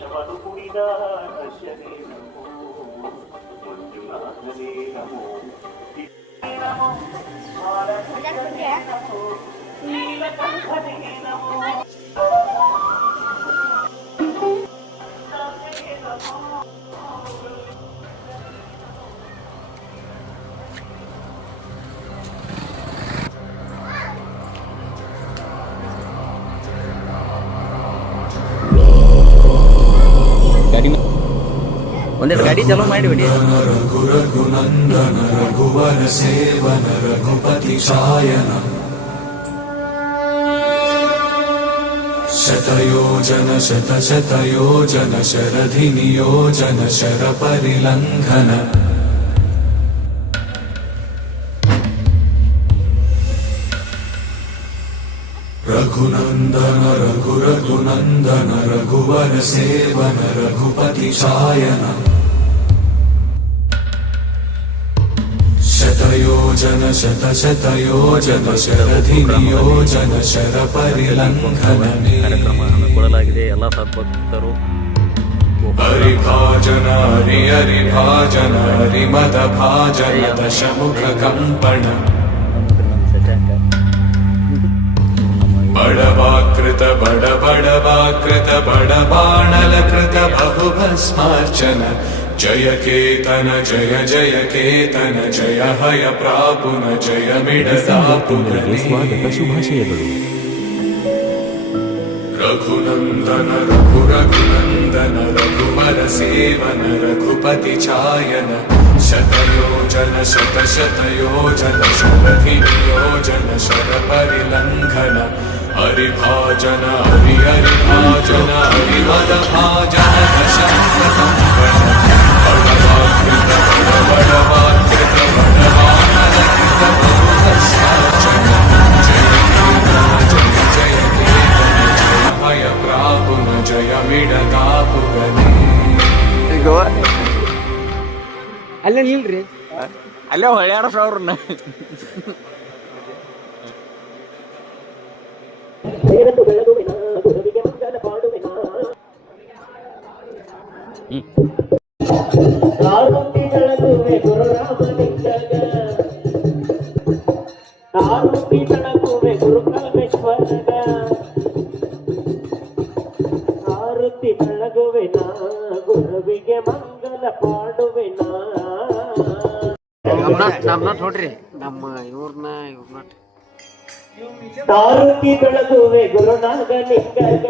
ವಿಷವನ್ನು ಕುಡಿದ ದಶನೇ ನಮೋ ಮಂಜುನಾಥನೇ ನಮೋ ನಮೋ ಮಾಲಕನೇ ನಮೋ ನೀಲಕಂಠನೇ ನಮೋ ಒಂದೆರಡು ಗಾಡಿ ಚಾಲೂ ಮಾಡಿಬಿಡಿ. ರಘುನಂದನ ರಘುವರ ಸೇವನ ರಘುಪತಿ ಛಾಯನ ಶತಯೋಜನ ಶತಶತಯೋಜನ ಶರಧಿ ನಿಯೋಜನ ಶರ ಪರಿಲಂಘನ ರಘುನಂದನ ರಘುನಂದನ ರಘುವರ ಸೇವನ ರಘುಪತಿ ಛಾಯನ ಶತಯೋಜನ ಶತಶತಯೋಜನ ಶರಧಿ ನಿಯೋಜನ ಶರ ಪರಿಲಂಘನ ಕಾರ್ಯಕ್ರಮ ಹಮ್ಮಿಕೊಳ್ಳಲಾಗಿದೆ. ಎಲ್ಲ ಸದ್ಭಕ್ತರು ಹರಿಭಾಜನ ಹರಿ ಹರಿಭಾಜನ ಹರಿಮದ ಭಾಜನ ದಶಮುಖ ಕಂಪಣ ಬಡವಾಕೃತ ಬಡಬಡವಾಕೃತ ಬಡಬಾಣಲಕೃತ ಬಹುಭಸ್ಮಾರ್ಚನ ಜಯ ಕೇತನ ಜಯ ಜಯ ಕೇತನ ಜಯ ಹಯ ಪ್ರಾಪುನ ಜಯ ಮಿಡದಾಪುಗಲಿ ಶುಭಾಶಯಗಳು. ರಘುನಂದನ ರಘು ರಘುನಂದನ ರಘುವರ ಸೇವನ ರಘುಪತಿ ಛಾಯನ ಶತಯೋಜನ ಶತಶತಯೋಜನ ಶರಧಿ ನಿಯೋಜನ ಶರ ಪರಿಲಂಘನ ಹರಿಭಾಜನ ಹರಿ ಹರಿಭಾಜನ ಹರಿಮದ ಭಾಜನ ದಶಮುಖ ಕಂಪಣ ಬಡವಾಕೃತ ಬಡಬಡವಾಕೃತ ಬಡವಾನಲಕೃತ ಬಹುಭಸ್ಮಾರ್ಚನ ಜಯ ಕೇತನ ಜಯ ಜಯ ಕೇತನ ಜಯ ಭಯ ಪ್ರಾಪುನ ಜಯ ಮಿಡದಾಪುಗಲಿ. ಅಲ್ಲೇ ನಿಲ್ರಿ, ಅಲ್ಲೇ ಹೊಳ್ಯಾಡ್ಸವ್ರನ್ನ. ಆರುತಿ ಬೆಳಗುವೆ ಗುರುರಾಮಲಿಂಗಗ ಆರುತಿ ಬೆಳಗುವೆ ಗುರುಕಲ್ಮೇಶ್ವರಗ ಆರುತಿ ಬೆಳಗುವೆ ನಾ ಗುರುವಿಗೆ ಮಂಗಲ ಪಾಡುವೆ ನಾ. ನೋಡ್ರಿ ನಮ್ಮ ಇವ್ರನ್ನ ಆರುತಿ ಬೆಳಗುವೆ ಗುರುನಾಗಲಿಂಗಗ